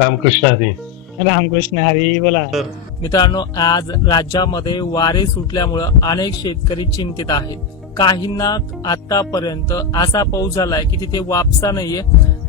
रामकृष्ण हरी. रामकृष्ण हरी. बोला. तर मित्रांनो, आज राज्यामध्ये वारे सुटल्यामुळं अनेक शेतकरी चिंतित आहेत. काहींना आतापर्यंत असा पाऊस झालाय की तिथे वापसा नाहीये.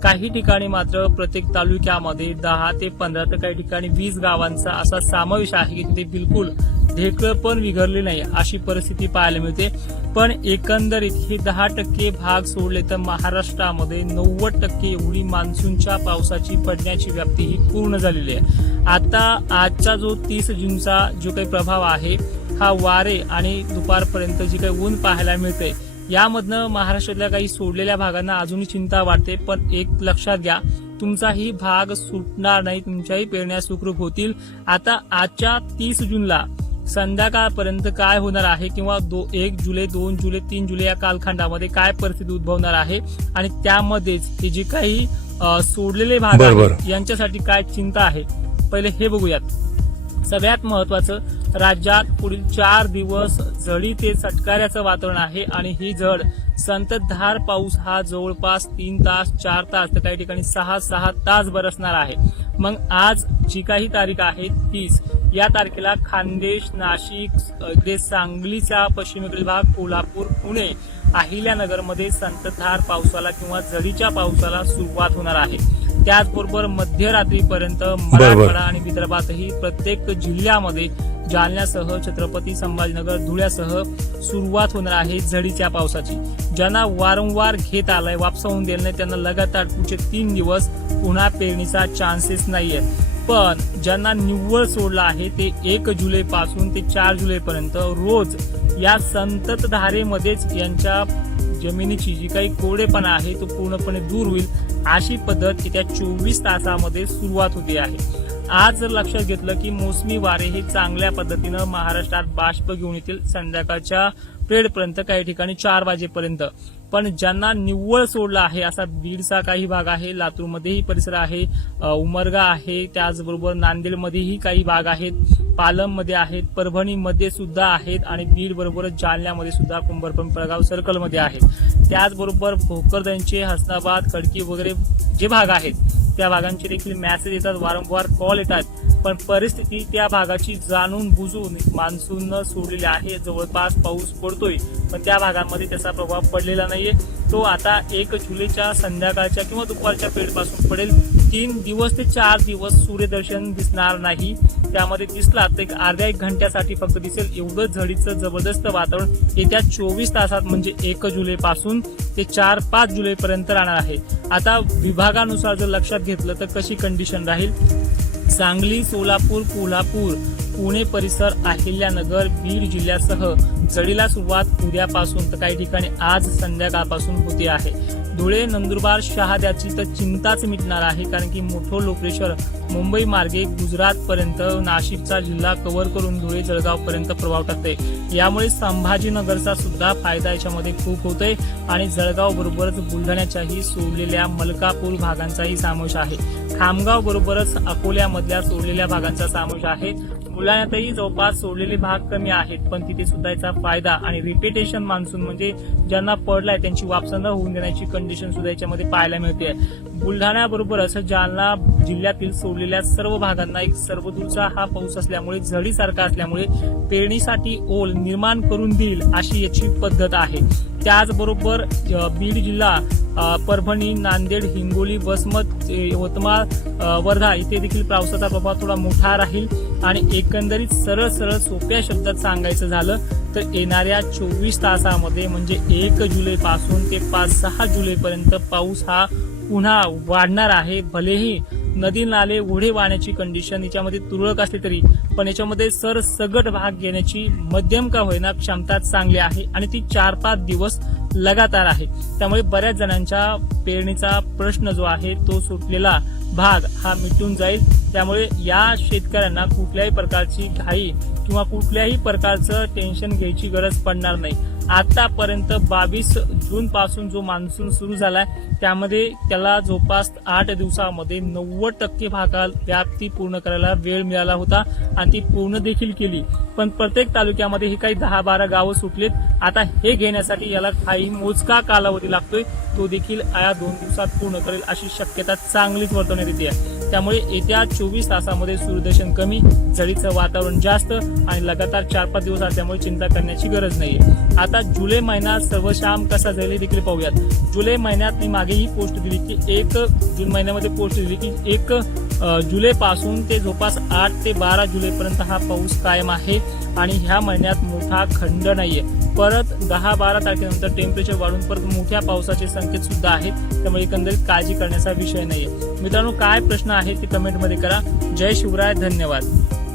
काही ठिकाणी मात्र प्रत्येक तालुक्यामध्ये 10 ते 15 तर काही ठिकाणी 20 गावांचा असा समावेश आहे की तिथे बिलकुल ढेकळं पण विघरले नाही अशी परिस्थिती पाहायला मिळते. पण एकंदरीत हे 10% भाग सोडले तर महाराष्ट्रामध्ये 90% एवढी मान्सूनच्या पावसाची पडण्याची व्याप्ती ही पूर्ण झालेली आहे. आता आजचा जो 30 जूनचा जो काही प्रभाव आहे हा वारे आणि दुपारपर्यंत जी काही ऊन पाहायला मिळते यामधनं महाराष्ट्रातल्या काही सोडलेल्या भागांना अजूनही चिंता वाटते. पण एक लक्षात घ्या, तुमचाही भाग सुटणार नाही, तुमच्याही पेरण्या सुखरूप होतील. आता आजच्या 30 जूनला संध्याकाळपर्यंत काय होणार आहे किंवा 1 जुलै 2 जुलै 3 जुलै या कालखंडामध्ये काय परिस्थिती उद्भवणार आहे आणि त्यामध्येच हे जे काही सोडलेले भाग आहेत यांच्यासाठी काय चिंता आहे पहिले हे बघूयात. सगळ्यात महत्वाचं, राज्यात पुढील 4 दिवस झडी ते चटकाऱ्याचं वातावरण आहे आणि ही झड संततधार पाऊस हा जवळपास 3 तास 4 तास तर काही ठिकाणी 6 तास बरसणार आहे. मग आज जी काही तारीख आहे 30 या तारखेला खान्देश, नाशिक, सांगलीचा पश्चिमेकडील भाग, कोल्हापूर, पुणे, अहिल्यानगरमध्ये संततधार पावसाला किंवा झडीच्या पावसाला सुरुवात होणार आहे. त्याचबरोबर मध्यरात्रीपर्यंत मराठवाडा आणि विदर्भातही प्रत्येक जिल्ह्यामध्ये जालन्यासह छत्रपती संभाजीनगर, धुळ्यासह सुरुवात होणार आहे झडीच्या पावसाची. ज्यांना वारंवार घेत आलाय, वापसा होऊन दिलं नाही, त्यांना लगातार पुढचे 3 दिवस पुन्हा पेरणीचा चान्सेस नाहीये. पण ज्यांना निव्वळ सोडला आहे ते 1 जुलै पासून ते 4 जुलैपर्यंत रोज या संततधारेमध्येच यांच्या जमिनीची जी काही कोरडेपणा आहे तो पूर्णपणे दूर होईल अशी पद्धत येत्या 24 तासामध्ये सुरुवात होते आहे. आज जर लक्षात घेतलं की मोसमी वारे हे चांगल्या पद्धतीनं महाराष्ट्रात बाष्प घेऊन येतील संध्याकाळच्या पिरियडपर्यंत, काही ठिकाणी 4 वाजेपर्यंत. पण ज्यांना निव्वळ सोडला आहे असा बीडचा काही भाग आहे, लातूरमध्येही परिसर आहे, उमरगा आहे, त्याचबरोबर नांदेडमध्येही काही भाग आहेत, पालममध्ये आहेत, परभणीमध्ये सुद्धा आहेत आणि बीड बरोबरच जालन्यामध्ये सुद्धा कुंभरपळगाव सर्कलमध्ये आहेत. त्याचबरोबर भोकरदनचे, हसनाबाद, खडकी वगैरे जे भाग आहेत त्या भागांचे देखील मेसेज येतात, वारंवार कॉल येतात. पण परिस्थिती त्या भागाची जाणून बुजून मान्सून सोडलेली आहे. जवळपास पाऊस पडतोय पण त्या भागांमध्ये त्याचा प्रभाव पडलेला नाहीये. तो आता 1 जुलैच्या संध्याकाळच्या किंवा दुपारच्या पिरियडपासून पडेल. 3 दिवस ते 4 दिवस सूर्यदर्शन दिसणार नाही. त्यामध्ये दिसला तर अर्ध्या 1 घंट्यासाठी फक्त दिसेल. एवढं झडीचं जबरदस्त वातावरण येत्या 24 तासात म्हणजे 1 जुलै पासून ते 4-5 जुलैपर्यंत राहणार आहे. आता विभागानुसार जर लक्षात घेतलं तर कशी कंडिशन राहील. सांगली, सोलापूर, कोल्हापूर, पुणे परिसर, अहिल्यानगर, बीड जिल्ह्यासह झडीला सुरुवात उद्यापासून तर काही ठिकाणी आज संध्याकाळपासून होते आहे. धुळे, नंदुरबार, शहाद्याची तर चिंताच मिटणार आहे, कारण की मोठं लो प्रेशर मुंबई मार्गे गुजरातपर्यंत नाशिकचा जिल्हा कव्हर करून धुळे, जळगाव पर्यंत प्रभाव टाकते. यामुळे संभाजीनगरचा सुद्धा फायदा याच्यामध्ये खूप होतोय आणि जळगाव बरोबरच बुलढाण्याच्याही सोडलेल्या मलकापूर भागांचाही समावेश आहे. खामगाव बरोबरच अकोल्यामधल्या सोडलेल्या भागांचा समावेश आहे. बुलढाण्यातही जवळपास सोडलेले भाग कमी आहेत पण तिथे सुद्धा याचा फायदा आणि रिपिटेशन मान्सून म्हणजे ज्यांना पडलाय त्यांची वापसा न होऊन देण्याची कंडिशन सुद्धा याच्यामध्ये पाहायला मिळते. बुलढाण्याबरोबरच जालना जिल्ह्यातील सोडलेल्या सर्व भागांना एक सर्वदूरचा हा पाऊस असल्यामुळे, झडीसारखा असल्यामुळे पेरणीसाठी ओल निर्माण करून देईल अशी याची पद्धत आहे. त्याचबरोबर बीड जिल्हा, परभणी, नांदेड, हिंगोली, वसमत, यवतमाळ, वर्धा इथे देखील पावसाचा प्रभाव थोडा मोठा राहील. आणि एकंदरीत सरळ सोप्या शब्दात सांगायचं झालं तर येणाऱ्या 24 तासामध्ये म्हणजे 1 जुलै पासून ते 5-6 जुलैपर्यंत पाऊस हा पुन्हा वाढणार आहे. भलेही नदी नाले ओढे वाहण्याची कंडिशन याच्यामध्ये तुरळक असली तरी पण याच्यामध्ये सरसगट भाग घेण्याची मध्यम का होईना क्षमता चांगली आहे आणि ती 4-5 दिवस लगातार आहे. त्यामुळे बऱ्याच जणांच्या पेरणीचा प्रश्न जो आहे तो सुटलेला भाग हा मिटून जाईल. त्यामुळे या शेतकऱ्यांना कुठल्याही प्रकारची घाई किंवा कुठल्याही प्रकारचं टेन्शन घ्यायची गरज पडणार नाही. आतापर्यंत 22 जून पासून जो मान्सून सुरू झालाय त्यामध्ये त्याला जवळपास 8 दिवसामध्ये 90% भागात व्याप्ती पूर्ण करायला वेळ मिळाला होता आणि ती पूर्ण देखील केली. पण प्रत्येक तालुक्यामध्ये हे काही 10-12 गावं सुटलीत. आता हे घेण्यासाठी याला काही मोजका कालावधी लागतोय, तो देखील या 2 दिवसात पूर्ण करेल अशी शक्यता चांगलीच वर्तवण्यात येते. त्यामुळे येत्या 24 तासामध्ये सूर्यदर्शन कमी, झडीचं वातावरण जास्त आणि लगातार 4-5 दिवस असल्यामुळे चिंता करण्याची गरज नाहीये. आता जुलै महिना सर्वशाम कसा जाईल हे देखील पाहूयात. जुलै महिन्यात मी मागे ही पोस्ट दिली की 1 जून महिन्यामध्ये पोस्ट दिली की 1 जुलैपासून ते जवळपास 8 ते 12 जुलैपर्यंत हा पाऊस कायम आहे आणि ह्या महिन्यात मोठा खंड नाहीये. परत 10-12 तारखेनंतर टेम्परेचर वाढून परत मोठ्या पावसाचे संकेत सुद्धा आहेत. त्यामुळे एकंदरीत काळजी करण्याचा विषय नाहीये. मित्रांनो, काय प्रश्न आहे ते कमेंटमध्ये करा. जय शिवराय, धन्यवाद.